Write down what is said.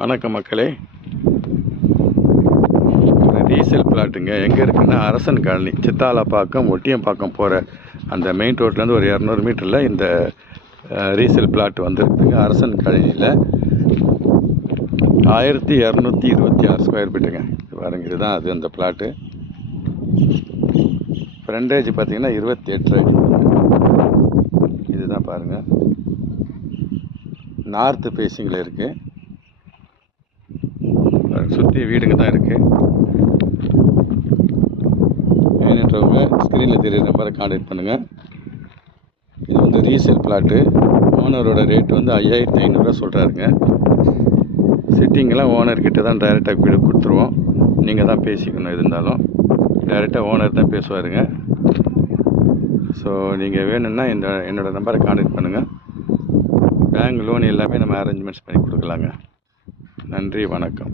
வணக்கம் மக்களே. ஒரு ரீசேல் பிளாட்டுங்க. எங்கே இருக்குன்னா அரசன் காலனி, சித்தாலப்பாக்கம் ஒட்டியம்பாக்கம் போகிற அந்த மெயின் ரோட்லேருந்து ஒரு 200 மீட்டரில் இந்த ரீசேல் பிளாட் வந்துருக்குதுங்க. அரசன் காலனியில் 1226 ஸ்கொயர் ஃபீட்டுங்க. பாருங்க, இதுதான் அது அந்த பிளாட்டு. ஃப்ரண்டேஜ் பார்த்திங்கன்னா 28 அடி. இதுதான் பாருங்கள், நார்த்து ஃபேஸிங்கில் இருக்குது. சுற்றி வீடுங்க தான் இருக்குது. வேணுன்றவங்க ஸ்க்ரீனில் தெரியுற நம்பரை கான்டாக்ட் பண்ணுங்கள். இது வந்து ரீசேல் பிளாட்டு. ஓனரோட ரேட் வந்து 5500 சொல்கிறாருங்க. சிட்டிங்கெல்லாம் ஓனர்கிட்ட தான் டைரெக்டாக வீடு கொடுத்துருவோம். நீங்கள் தான் பேசிக்கணும். இருந்தாலும் டைரெக்டாக ஓனர் தான் பேசுவாருங்க. ஸோ நீங்கள் வேணும்னா என்னோடய நம்பரை கான்டாக்ட் பண்ணுங்கள். பேங்க் லோன் எல்லாமே நம்ம அரேஞ்ச்மெண்ட்ஸ் பண்ணி கொடுக்கலாங்க. நன்றி, வணக்கம்.